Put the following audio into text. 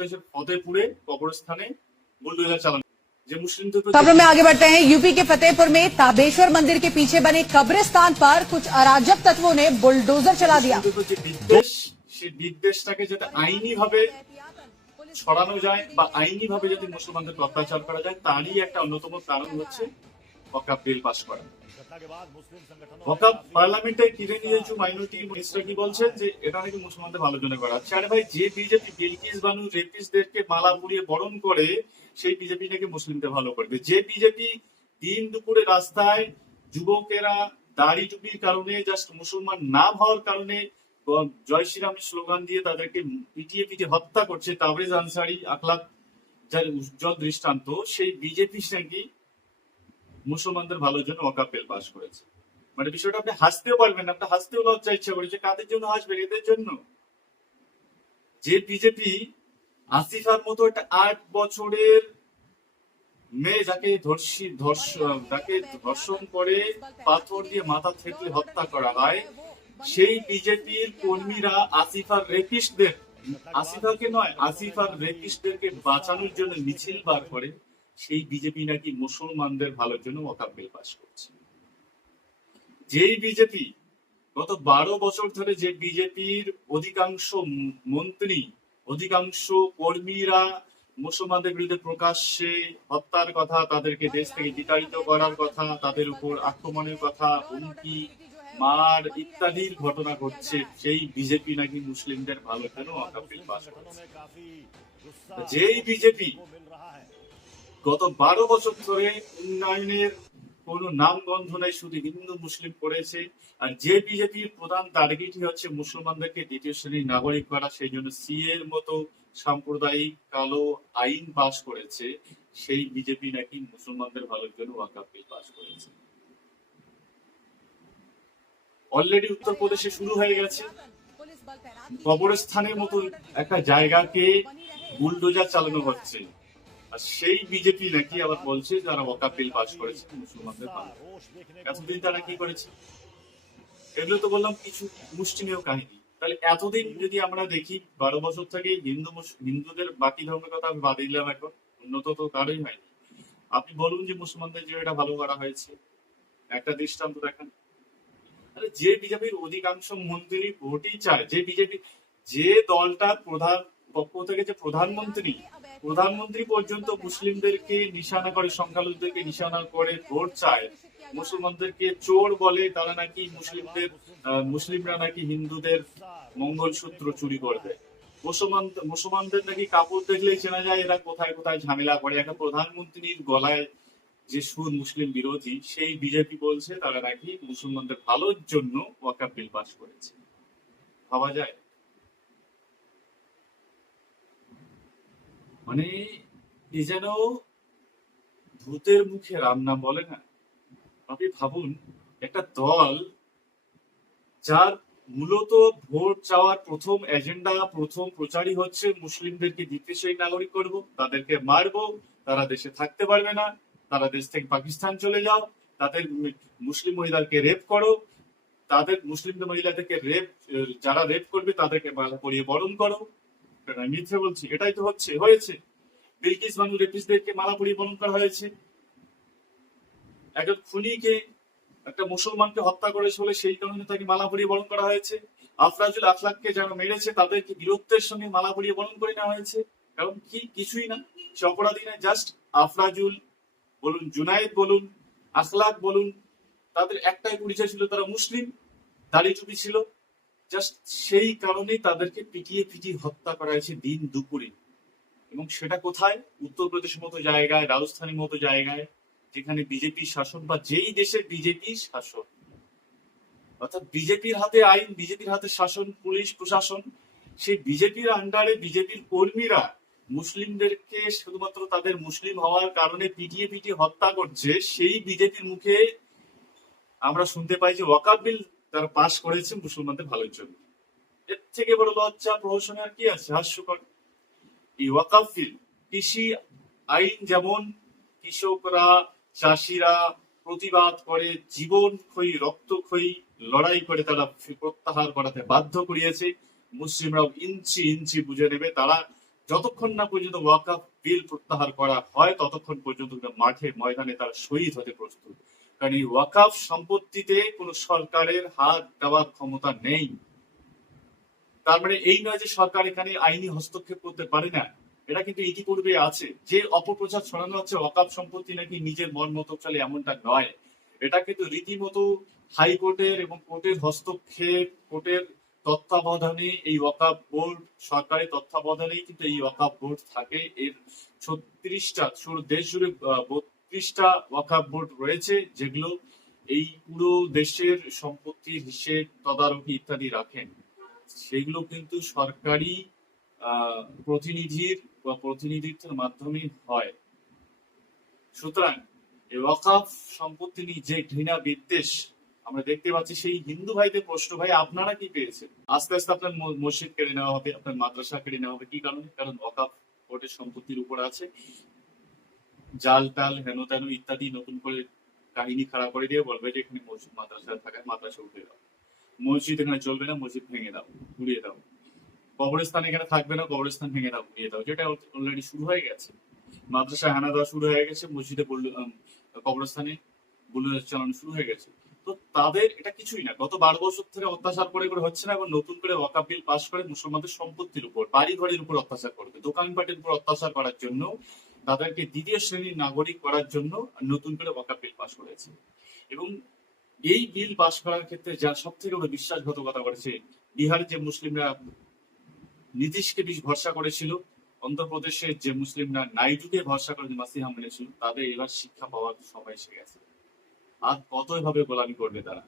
প্রদেশের ফতেপুরে কবরস্থানে বুলডোজার চালানো যে মুসলিমদের উপর खबरों में आगे बढ़ते हैं यूपी के फतेहपुर में ताबेश्वर मंदिर के पीछे बने कब्रिस्तान पर कुछ अराजक तत्वों ने बुलडोजर चला दिया মুসলিমদের উপর যে বিদ্বেষ সেই বিদ্বেষটাকে যাতে আইনি ভাবে ছড়ানো যায় বা আইনি ভাবে যদি মুসলমানদেরকে অত্যাচার করা যায় তারই একটা অন্যতম কারণ হচ্ছে ওয়াকাব বিল পাস করা পার্লামেন্টে কিনে নিয়েছে? মাইনরিটি মিনিস্টার কি বলছেন যে এটা নাকি মুসলমানদের জন্য করা আচ্ছা আরে ভাই যে বিজেপি বিলকিস বানু রেপিসদেরকে মালা পুড়িয়ে বরণ করে সেই বিজেপি নাকি মুসলিমদের ভালো করবে। যে বিজেপি দিন দুপুরে রাস্তায় যুবকেরা দাড়ি টুপির কারণে জাস্ট মুসলমান না হওয়ার কারণে জয় শ্রীরামের স্লোগান দিয়ে তাদেরকে পিটিয়ে পিটিয়ে হত্যা করছে তাবরেজ আনসারি আখলাক যার উজ্জ্বল দৃষ্টান্ত সেই বিজেপি নাকি মুসলমানদের ভালোর জন্য বিল পাস করেছে। মানে বিষয়টা আপনি হাসতেও পারবেন আপনি হাসতেও লজ্জা, ইচ্ছা করেছে কাদের জন্য হাসবেন? এদের জন্য। যে বিজেপি আসিফার মতো একটা আট বছরের মেয়ে যাকে ধর্ষি, ধর্ষ- যাকে ধর্ষণ করে পাথর দিয়ে মাথা থেতলে হত্যা করা হয়, সেই বিজেপির কর্মীরা আসিফার রেপিস্টদের, আসিফাকে নয়, আসিফার রেপিস্টদেরকে বাঁচানোর জন্য মিছিল বার করে। সেই বিজেপি নাকি মুসলমানদের ভালোর জন্য ওয়াকাব বিল পাস করছে। যেই বিজেপি গত বারো বছর ধরে যে বিজেপির অধিকাংশ মন্ত্রী, অধিকাংশ কর্মীরা মুসলমানদের বিরুদ্ধে প্রকাশ্যে হত্যার কথা, তাদেরকে দেশ থেকে বিতাড়িত করার কথা, তাদের উপর আক্রমণের কথা, হুমকি, মার ইত্যাদির ঘটনা ঘটছে, সেই বিজেপি নাকি মুসলিমদের ভালো ওয়াকাব বিল পাস করেছে। যেই বিজেপি গত বারো বছর ধরে উন্নয়নের কোন নাম গন্ধ নাই, শুধু হিন্দু, মুসলিম করেছে আর যে বিজেপির প্রধান টার্গেটই হচ্ছে মুসলমানদেরকে দ্বিতীয় শ্রেণির নাগরিক করা, সেই জন্য সি এর মতো সাম্প্রদায়িক কালো আইন পাশ করেছে, সেই বিজেপি নাকি মুসলমানদের ভালোর জন্য ওয়াকাপ বিল পাশ করেছে। অলরেডি উত্তরপ্রদেশে শুরু হয়ে গেছে। কবরস্থানের মতো একটা জায়গাকে বুলডোজার চালানো হচ্ছে। সেই বিজেপি নাকি আবার বলছে যারা বিল করেছে, মুসলমানদের এতদিন তারা কি করেছে? এগুলো তো বললাম কিছু মুষ্টিমেয় কাহিনী। তাহলে এতদিন যদি আমরা দেখি, বারো বছর থেকে হিন্দু হিন্দুদের বাকি ধর্মের কথা আমি দিলাম এখন, উন্নত তো কারোই হয়নি। আপনি বলুন যে মুসলমানদের যে এটা ভালো করা হয়েছে, একটা দৃষ্টান্ত দেখান। যে বিজেপির অধিকাংশ মন্ত্রী ভোটই চায়, যে বিজেপি, যে দলটার প্রধান পক্ষ থেকে যে প্রধানমন্ত্রী প্রধানমন্ত্রী পর্যন্ত মুসলিমদেরকে নিশানা করে, সংখ্যালঘুদেরকে নিশানা করে ভোট চায়। মুসলমানদেরকে চোর বলে তারা নাকি মুসলিমদের মুসলিমরা নাকি হিন্দুদের মঙ্গলসূত্র চুরি করবে মুসলমান, মুসলমানদের নাকি কাপড় দেখলেই চেনা যায় এরা কোথায় কোথায় ঝামেলা করে। একটা প্রধানমন্ত্রীর গলায় যে সুদ মুসলিম বিরোধী, সেই বিজেপি বলছে তারা নাকি মুসলমানদের ভালোর জন্য ওয়াকাব বিল পাস করেছে। ভাবা যায়? মানে এ যেন ভূতের মুখে রান্না বলে না। আপনি ভাবুন, একটা দল যার মূলত ভোট চাওয়ার প্রথম এজেন্ডা, প্রথম প্রচারই হচ্ছে মুসলিমদেরকে দ্বিতীয় শ্রেণি নাগরিক করব, তাদেরকে মারবো, তারা দেশে থাকতে পারবে না, তারা দেশ থেকে পাকিস্তান চলে যাও, তাদের মুসলিম মহিলাকে রেপ করো, তাদের মুসলিম মহিলাদেরকে রেপ যারা রেপ করবে তাদেরকে মালা পরিয়ে বরণ করো। আমি মিথ্যে এটাই তো হচ্ছে, হয়েছে। বিলকিস বানু রেপিসদেরকে মালা পরিয়ে বরণ করা হয়েছে। একজন খুনিকে, একটা মুসলমানকে হত্যা সেই কারণে তাকে মালা পরিয়ে বরণ করা হয়েছে। আফরাজুল যারা মেরেছে, তাদেরকে বীরত্বের সঙ্গে মালা পরিয়ে বরণ করে নেওয়া হয়েছে। কারণ কি? কিছুই না। সে অপরাধী না জাস্ট আফরাজুল বলুন, জুনায়েদ বলুন, আখলাক বলুন, তাদের একটাই পরিচয় ছিল, তারা মুসলিম, দাড়ি টুপি ছিল। জাস্ট সেই কারণেই তাদেরকে পিটিয়ে পিটিয়ে হত্যা করা হয়েছে দিন দুপুরে। এবং সেটা কোথায়? উত্তরপ্রদেশের মতো জায়গায়, রাজস্থানের মতো জায়গায়, যেখানে বিজেপি শাসন বা যেই দেশের বিজেপি শাসন। অর্থাৎ বিজেপির হাতে আইন বিজেপির হাতে শাসন, পুলিশ, প্রশাসন, সেই বিজেপির আন্ডারে বিজেপির কর্মীরা মুসলিমদেরকে শুধুমাত্র তাদের মুসলিম হওয়ার কারণে পিটিয়ে পিটিয়ে হত্যা করছে, সেই বিজেপির মুখে আমরা শুনতে পাই যে ওয়াকাব বিল তারা পাশ করেছে মুসলমানদের ভালোর জন্য। এর থেকে বড় লজ্জা, প্রহসন আর কি আছে? হাস্যকর। এই ওয়াকাফ বিল কৃষি আইন যেমন কৃষকরা, চাষিরা প্রতিবাদ করে, জীবন ক্ষয়ী রক্তক্ষয়ী লড়াই করে তারা প্রত্যাহার করাতে বাধ্য করিয়েছে। মুসলিমরাও ইঞ্চি ইঞ্চি বুঝে নেবে তারা। যতক্ষণ না পর্যন্ত ওয়াকাফ বিল প্রত্যাহার করা হয়, ততক্ষণ পর্যন্ত মাঠে, ময়দানে তারা শহীদ হতে প্রস্তুত। কারণ এই ওয়াকাফ সম্পত্তিতে কোনো সরকারের হাত দেওয়ার ক্ষমতা নেই। তার মানে এই নয় যে সরকার এখানে আইনি হস্তক্ষেপ করতে পারে না। এটা কিন্তু ইতিপূর্বে আছে। যে অপপ্রচার ছড়ানো হচ্ছে ওয়াকাফ সম্পত্তি নাকি নিজের মন মতো চলে এমনটা নয়। এটা কিন্তু রীতিমতো হাইকোর্টের এবং কোর্টের হস্তক্ষেপ, কোর্টের তত্ত্বাবধানে এই ওয়াকাফ বোর্ড সরকারি তত্ত্বাবধানেই কিন্তু এই ওয়াকাফ বোর্ড থাকে। এর ছত্রিশটা দেশ জুড়ে বত্রিশটা ওয়াকাফ বোর্ড রয়েছে, যেগুলো এই পুরো দেশের সম্পত্তির হিসেব, তদারকি ইত্যাদি রাখেন। সেগুলো কিন্তু সরকারি প্রতিনিধির বা প্রতিনিধিত্বের মাধ্যমে হয়। সুতরাং ওয়াকাফ সম্পত্তি নিয়ে যে ঘৃণা বিদ্বেষ আমরা দেখতে পাচ্ছি, সেই হিন্দু ভাইদের প্রশ্ন, ভাই, আপনারা কি পেয়েছেন? আস্তে আস্তে আপনার মসজিদ কেড়ে নেওয়া হবে, আপনার মাদ্রাসা কেড়ে নেওয়া হবে। কি কারণে? কারণ ওয়াকাফ কোর্টের সম্পত্তির উপর আছে। জাল টাল, হেন তেন ইত্যাদি নতুন করে কাহিনী খারাপ করে দিয়ে বলবে যে এখানে মসজিদ, মাদ্রাসা থাকায় মাদ্রাসা উঠে দাও মসজিদ এখানে চলবে না, মসজিদ ভেঙে দাও ঘুরিয়ে দাও। কবরস্থান এখানে থাকবে না, কবরস্থান ভেঙে দাও ঘুরিয়ে দাও, যেটা অলরেডি শুরু হয়ে গেছে। মাদ্রাসা হানা দেওয়া শুরু হয়ে গেছে, মসজিদে কবরস্থানে বুলডোজার চালানো শুরু হয়ে গেছে। তো তাদের এটা কিছুই না। গত বারো বছর থেকে অত্যাচার করে করে হচ্ছে না, এবং নতুন করে ওয়াকাব বিল পাশ করে মুসলমানদের সম্পত্তির উপর বাড়ি ঘরের উপর অত্যাচার করবে, দোকানপাটের উপর অত্যাচার করার জন্য তাদেরকে দ্বিতীয় শ্রেণির নাগরিক করার জন্য নতুন করে ওয়াকাব বিল পাশ করেছে। এবং এই বিল পাশ করার ক্ষেত্রে যা সব থেকে বড় বিশ্বাসঘাতকতা করেছে, বিহারের যে মুসলিমরা নীতিশকে বেশ ভরসা করেছিল, অন্ধ্রপ্রদেশের যে মুসলিমরা নাইডুকে ভরসা করে মাসিহা মেনেছিল তাদের এবার শিক্ষা পাওয়ার সময় এসে গেছে। আর কতই ভাবে গোলামি করবে তারা?